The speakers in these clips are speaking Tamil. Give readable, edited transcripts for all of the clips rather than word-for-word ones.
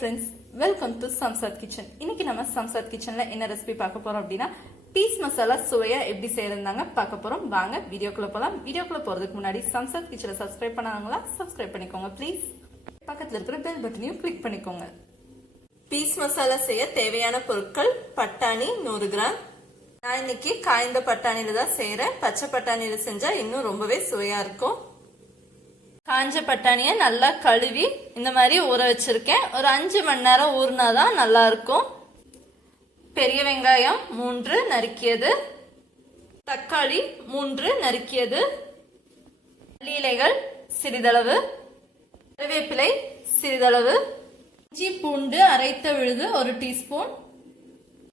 friends, welcome to samsath kitchen. இன்னைக்கு நம்ம samsath kitchenல என்ன ரெசிபி பார்க்க போறோம் அப்படினா பீஸ் மசாலா சுவையா எப்படி செய்யறதுன்னு பார்க்க போறோம். வாங்க வீடியோக்குள்ள போலாம். வீடியோக்குள்ள போறதுக்கு முன்னாடி samsath kitchen சப்ஸ்கிரைப் பண்ணாதவங்களா சப்ஸ்கிரைப் பண்ணிக்கோங்க ப்ளீஸ். பக்கத்துல இருக்கிற பெல் பட்டனையும் கிளிக் பண்ணிக்கோங்க. பீஸ் மசாலா செய்ய தேவையான பொருட்கள் பட்டாணி 100 கிராம். நான் இன்னைக்கு காய்ந்த பட்டாணியில தான் செய்யறேன். பச்சை பட்டாணியில செஞ்சா இன்னும் ரொம்பவே சுவையா இருக்கும். காஞ்ச பட்டாணியை நல்லா கழுவி இந்த மாதிரி ஊற வச்சிருக்கேன். ஒரு 5 மணி நேரம் ஊறினாதான் நல்லா இருக்கும். பெரிய வெங்காயம் 3 நறுக்கியது, தக்காளி 3 நறுக்கியது, மல்லி இலைகள் சிறிதளவு, கருவேப்பிலை சிறிதளவு, இஞ்சி பூண்டு அரைத்த விழுது 1 டீஸ்பூன்,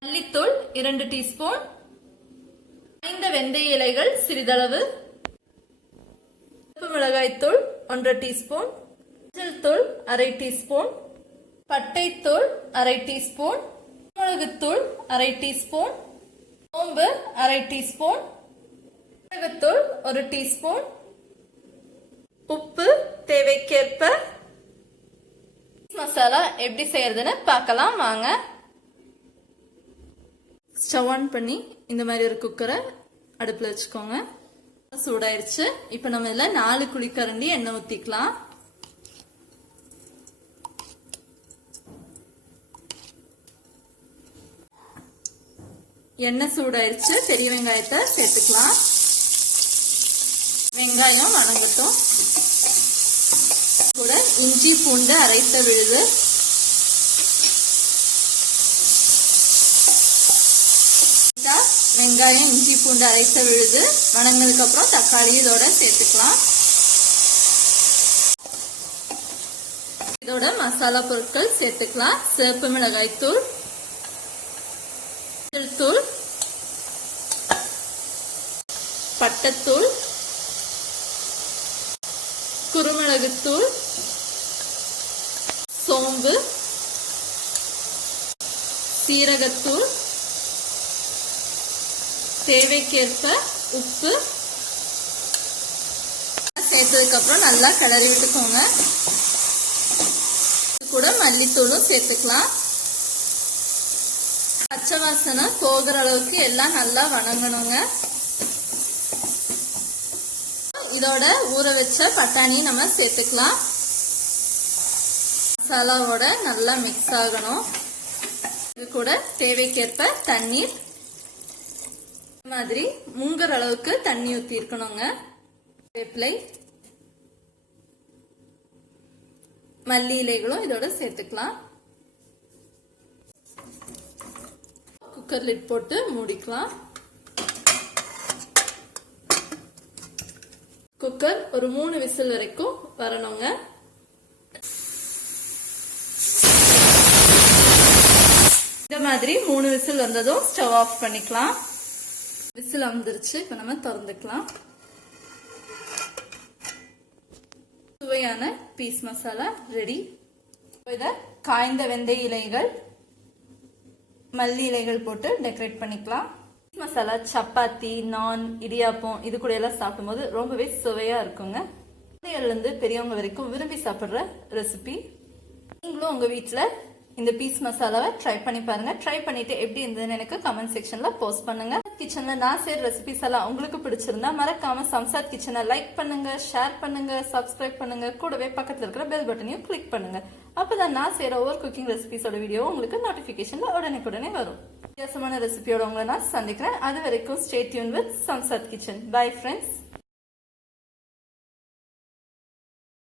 மல்லித்தூள் 2 டீஸ்பூன், காய்ந்த வெந்தய இலைகள் சிறிதளவு, மிளகாய்த்தூள் 1 டீஸ்பூன், மஞ்சள் தூள் 1/2 டீஸ்பூன், பட்டைத்தூள் 1/2 டீஸ்பூன், மிளகுத்தூள் 1/2 டீஸ்பூன், சோம்பு 1/2 டீஸ்பூன், மிளகுத்தூள் 1 டீஸ்பூன், உப்பு தேவைக்கேற்ப. மசாலா எப்படி செய்யறதுன்னு பார்க்கலாம் வாங்க. ஸ்டவ் ஆன் பண்ணி இந்த மாதிரி ஒரு குக்கரை அடுப்புல வச்சுக்கோங்க. சூடாயிருச்சு. இப்ப நம்ம இதுல 4 குழிக்கரண்டி எண்ணெய் ஊத்திக்கலாம். எண்ணெய் சூடாயிருச்சு. பெரிய வெங்காயத்தை சேர்த்துக்கலாம். வெங்காயம் வணங்கட்டும். கூட இஞ்சி பூண்டு அரைத்த விழுது, வெங்காயம் இஞ்சி பூண்டு அரைத்த விழுது வணங்கினதுக்கு அப்புறம் தக்காளி இதோட சேர்த்துக்கலாம். இதோட மசாலா பொருட்கள் சேர்த்துக்கலாம். சிவப்பு மிளகாய் தூள், தூள், பட்டைத்தூள், குருமிளகுத்தூள், சோம்பு, சீரகத்தூள், தேவைக்கேற்ப உப்பு சேர்த்ததுக்கு அப்புறம் நல்லா கிளறி விட்டுக்கோங்க. கூட மல்லித்தூளும் சேர்த்துக்கலாம். பச்சை வாசனை போகிற அளவுக்கு எல்லாம் நல்லா வணங்கணுங்க. இதோட ஊற வச்ச பட்டாணி நம்ம சேர்த்துக்கலாம். மசாலாவோட நல்லா மிக்ஸ் ஆகணும். இது கூட தேவைக்கேற்ப தண்ணீர் மாதிரி முங்குற அளவுக்கு தண்ணி ஊத்தி இருக்கணுங்க. வேப்பிலை, மல்லி இலைகளும் இதோட சேர்த்துக்கலாம். குக்கர் லிட் போட்டு மூடிக்கலாம். குக்கர் ஒரு 3 விசில் வரைக்கும் வரணுங்க. இந்த மாதிரி 3 விசில் வந்ததும் ஸ்டவ் ஆஃப் பண்ணிக்கலாம். விசில் வந்துருச்சு. இப்ப நம்ம திறந்துக்கலாம். சுவையான பீஸ் மசாலா ரெடி. இத காய்ந்த வெந்தய இலைகள், மல்லி இலைகள் போட்டு டெக்கரேட் பண்ணிக்கலாம். பீஸ் மசாலா சப்பாத்தி, நான், இடியாப்பம் இது கூட எல்லாம் சாப்பிடும்போது ரொம்பவே சுவையா இருக்குங்க. குழந்தைகள்ல இருந்து பெரியவங்க வரைக்கும் விரும்பி சாப்பிடுற ரெசிபி. நீங்களும் உங்க வீட்டுல இந்த பீஸ் மசாலாவை ட்ரை பண்ணி பாருங்க. ட்ரை பண்ணிட்டு எப்படி இருந்ததுன்னு எனக்கு கமெண்ட் செக்ஷன்ல போஸ்ட் பண்ணுங்க. கிச்சன்ல நான் செய்யற ரெசிபிஸ் எல்லாம் உங்களுக்கு பிடிச்சிருந்தா மறக்காம சம்சாத் கிச்சனை லைக் பண்ணுங்க, ஷேர் பண்ணுங்க, சப்ஸ்கிரைப் பண்ணுங்க. கூடவே பக்கத்துல இருக்கிற பெல் பட்டனையும் கிளிக் பண்ணுங்க. அப்பதான் நான் செய்யற ஒவ்வொரு குக்கிங் ரெசிபிஸோட வீடியோ உங்களுக்கு நோட்டிபிகேஷன்ல உடனே வரும். வித்தியாசமான ரெசிபியோட உங்களை நான் சந்திக்கிறேன். அது வரைக்கும் stay tune with Samshad kitchen. Bye friends.